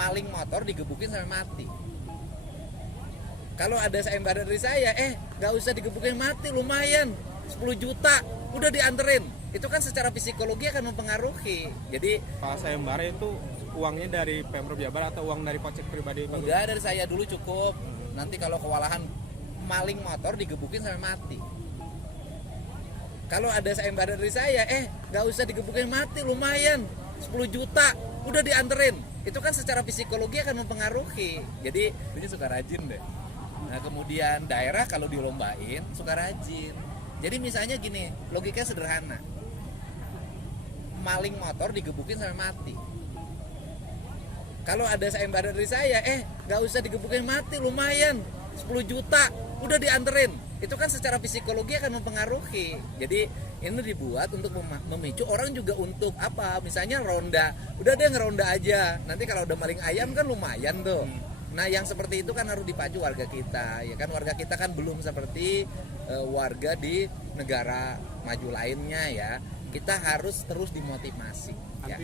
maling motor digebukin sampai mati. Kalau ada sayembara dari saya, nggak usah digebukin mati, lumayan 10 juta, udah dianterin. Itu kan secara psikologi akan mempengaruhi. Jadi Pak, sayembara itu uangnya dari Pemprov Jabar atau uang dari kocek pribadi? enggak, dari saya dulu cukup. Nanti kalau kewalahan maling motor digebukin sampai mati. Kalau ada sayembara dari saya, nggak usah digebukin mati, lumayan 10 juta, udah dianterin. Itu kan secara psikologi akan mempengaruhi. Jadi dia suka rajin deh. Nah kemudian daerah kalau dilombain suka rajin. Jadi misalnya gini, logikanya sederhana. Maling motor digebukin sampai mati. Kalau ada sayembara dari saya, nggak usah digebukin mati, lumayan 10 juta, udah dianterin. Itu kan secara psikologi akan mempengaruhi. Jadi ini dibuat untuk memicu orang juga untuk apa? Misalnya ronda, udah deh ngeronda aja. Nanti kalau udah maling ayam kan lumayan tuh. Nah yang seperti itu kan harus dipacu warga kita, ya kan warga kita kan belum seperti warga di negara maju lainnya ya. Kita harus terus dimotivasi. Ya.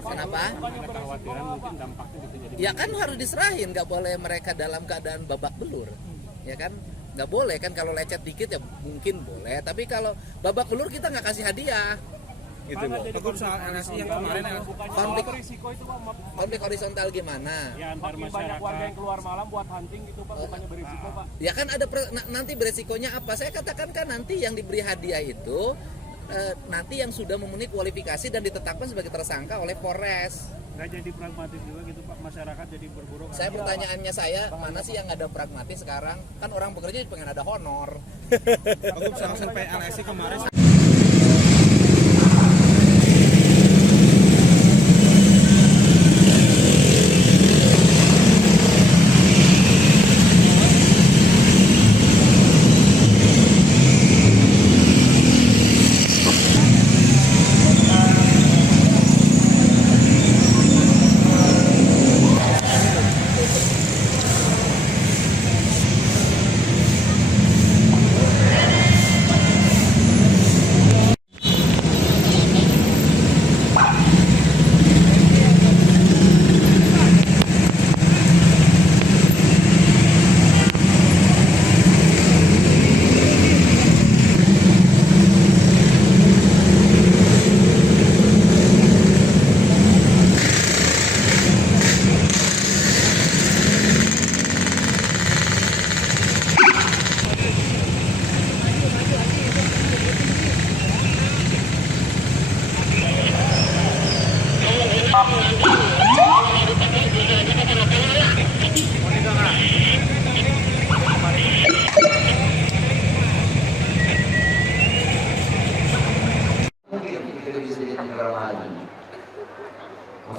Kenapa? Ya kan harus diserahin, nggak boleh mereka dalam keadaan babak belur, ya kan? Nggak boleh kan, kalau lecet dikit ya mungkin boleh, tapi kalau babak belur kita nggak kasih hadiah. Gitu loh. Hukum soal LSI yang kemarin konflik horizontal gimana? Ya, makin banyak warga yang keluar malam buat hunting gitu Pak, bukannya berisiko Pak. Ya kan ada nanti beresikonya apa? Saya katakan kan nanti yang diberi hadiah itu nanti yang sudah memenuhi kualifikasi dan ditetapkan sebagai tersangka oleh Polres. Nggak jadi pragmatis juga gitu Pak, masyarakat jadi berburu. Saya pertanyaannya mana sih yang ada pragmatis sekarang? Kan orang bekerja pengen ada honor. Hukum soal survei LSI kemarin.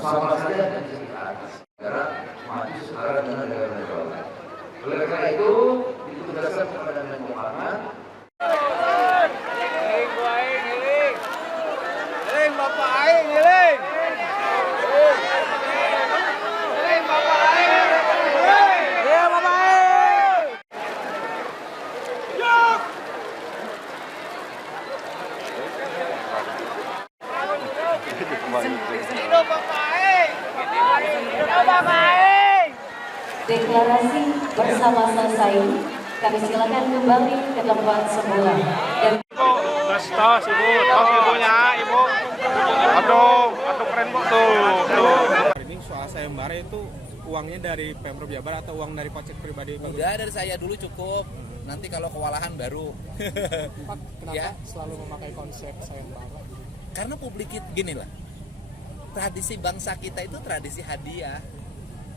Sama saja dan negara maju sekarang dengan negara. Oleh karena itu ditugaskan kepada Menko Pangan. Ngiling Bapak Aing, ngiling. Ngiling Bapak Aing. Iya Bapak Aing. Yuk. Hidup Bapak Aing. Hidup Bapak Aing. Deklarasi bersama selesai. Kami silakan kembali ke tempat semula. Dan Tos Ibu, tos ibunya Ibu. Aduh keren Bu tuh. Ini soal sayembara itu uangnya dari Pemprov Jabar atau uang dari kocek pribadi? Enggak, dari saya dulu cukup. Nanti kalau kewalahan baru. Pak, kenapa Ya. selalu memakai konsep sayembara? Karena publik gini lah. Tradisi bangsa kita itu tradisi hadiah.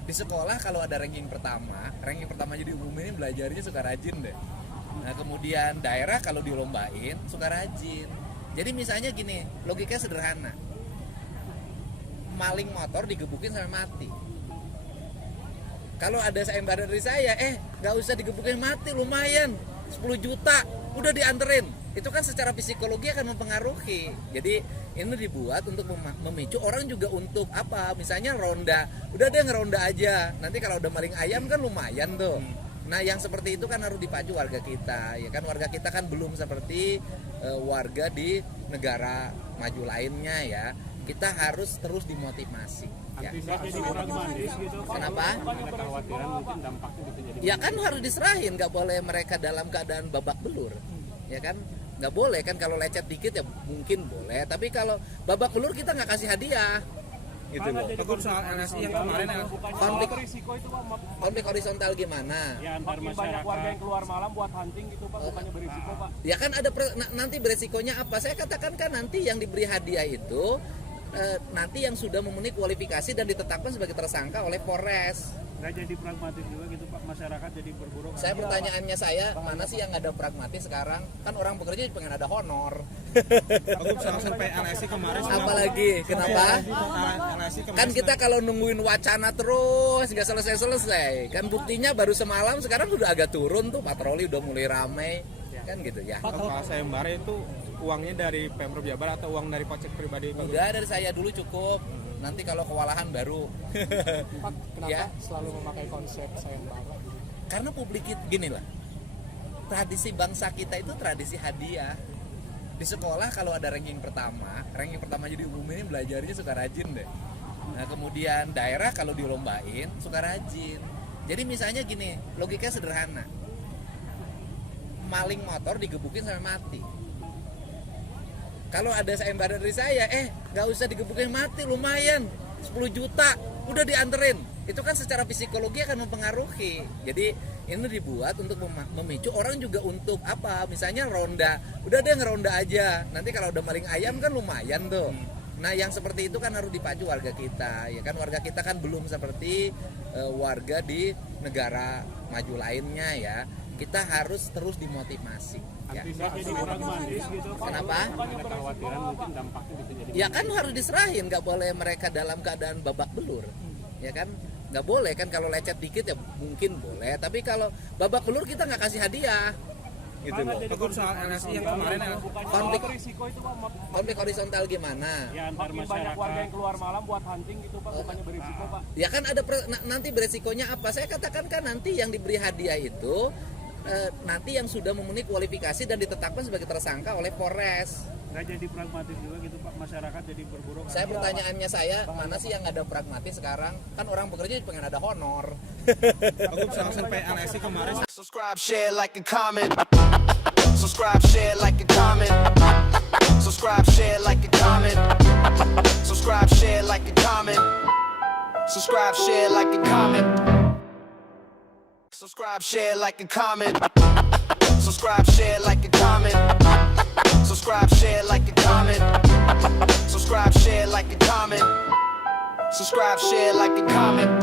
Di sekolah kalau ada ranking pertama jadi diumumin belajarnya suka rajin deh. Nah kemudian daerah kalau dilombain suka rajin. Jadi misalnya gini, logikanya sederhana. Maling motor digebukin sampai mati. Kalau ada sayembara dari saya, nggak usah digebukin mati, lumayan 10 juta, udah dianterin. Itu kan secara psikologi akan mempengaruhi. Jadi ini dibuat untuk memicu orang juga untuk apa? Misalnya ronda, udah deh ngeronda aja. Nanti kalau udah maling ayam kan lumayan tuh. Nah yang seperti itu kan harus dipacu warga kita, ya kan warga kita kan belum seperti warga di negara maju lainnya ya. kita harus terus dimotivasi. Ya. Kenapa? Ya kan harus diserahin, nggak boleh mereka dalam keadaan babak belur, ya kan? Nggak boleh kan, kalau lecet dikit ya mungkin boleh, tapi kalau babak belur kita nggak kasih hadiah, gitu loh. Teguh soal LSI yang kemarin Konflik horizontal gimana? Ya, makin banyak warga yang keluar malam buat hunting gitu Pak, bukannya berisiko Pak. Ya kan ada nanti beresikonya apa? Saya katakan kan nanti yang diberi hadiah itu nanti yang sudah memenuhi kualifikasi dan ditetapkan sebagai tersangka oleh Polres. Nggak jadi pragmatis juga gitu Pak, masyarakat jadi berburu. Saya pertanyaannya mana sih yang ada pragmatis sekarang? Kan orang bekerja pengen ada honor. Teguh soal survei LSI kemarin. Apalagi kenapa? LSI kemarin Kan kita kalau nungguin wacana terus nggak selesai-selesai. Kan buktinya baru semalam, sekarang udah agak turun tuh, patroli udah mulai ramai. Kan gitu ya. Kalau sayembara itu uangnya dari Pemprov Jabar atau uang dari kocek pribadi? Udah dari saya dulu cukup. Nanti kalau kewalahan baru. Pak, kenapa Ya. selalu memakai konsep sayembara? Karena publik itu gini lah. Tradisi bangsa kita itu tradisi hadiah. Di sekolah kalau ada ranking pertama jadi umumnya belajarnya suka rajin deh. Nah, kemudian daerah kalau dilombain suka rajin. Jadi misalnya gini, logikanya sederhana. Maling motor digebukin sampai mati. Kalau ada sayembara dari saya, nggak usah digebukin mati, lumayan 10 juta, udah dianterin. Itu kan secara psikologi akan mempengaruhi. Jadi ini dibuat untuk memicu orang juga untuk apa? Misalnya ronda, udah deh ngeronda aja. Nanti kalau udah maling ayam kan lumayan tuh. Nah yang seperti itu kan harus dipacu warga kita, ya kan warga kita kan belum seperti warga di negara maju lainnya ya. Kita harus terus dimotivasi. Ya. Kenapa? Ya kan harus diserahin, nggak boleh mereka dalam keadaan babak belur, ya kan? Nggak boleh kan, kalau lecet dikit ya mungkin boleh, tapi kalau babak belur kita nggak kasih hadiah, gitu loh. Teguh soal LSI yang kemarin Konflik horizontal gimana? Ya, makin banyak warga yang keluar malam buat hunting gitu Pak, bukannya berisiko Pak. Ya kan ada nanti beresikonya apa? Saya katakan kan nanti yang diberi hadiah itu nanti yang sudah memenuhi kualifikasi dan ditetapkan sebagai tersangka oleh Polres. Nggak jadi pragmatis juga gitu Pak, masyarakat jadi berburu. Saya pertanyaannya mana sih yang ada pragmatis sekarang? Kan orang bekerja pengen ada honor. Teguh soal survei LSI kemarin. Subscribe, share, like, and comment. Subscribe, share, like, and comment. Subscribe, share, like, and comment. Subscribe, share, like, and comment. Subscribe, share, like, and comment. Subscribe, share, like, and comment. Subscribe, share, like, and comment. Subscribe, share, like, and comment. Subscribe, share, like, and comment. Subscribe, share, like, and comment.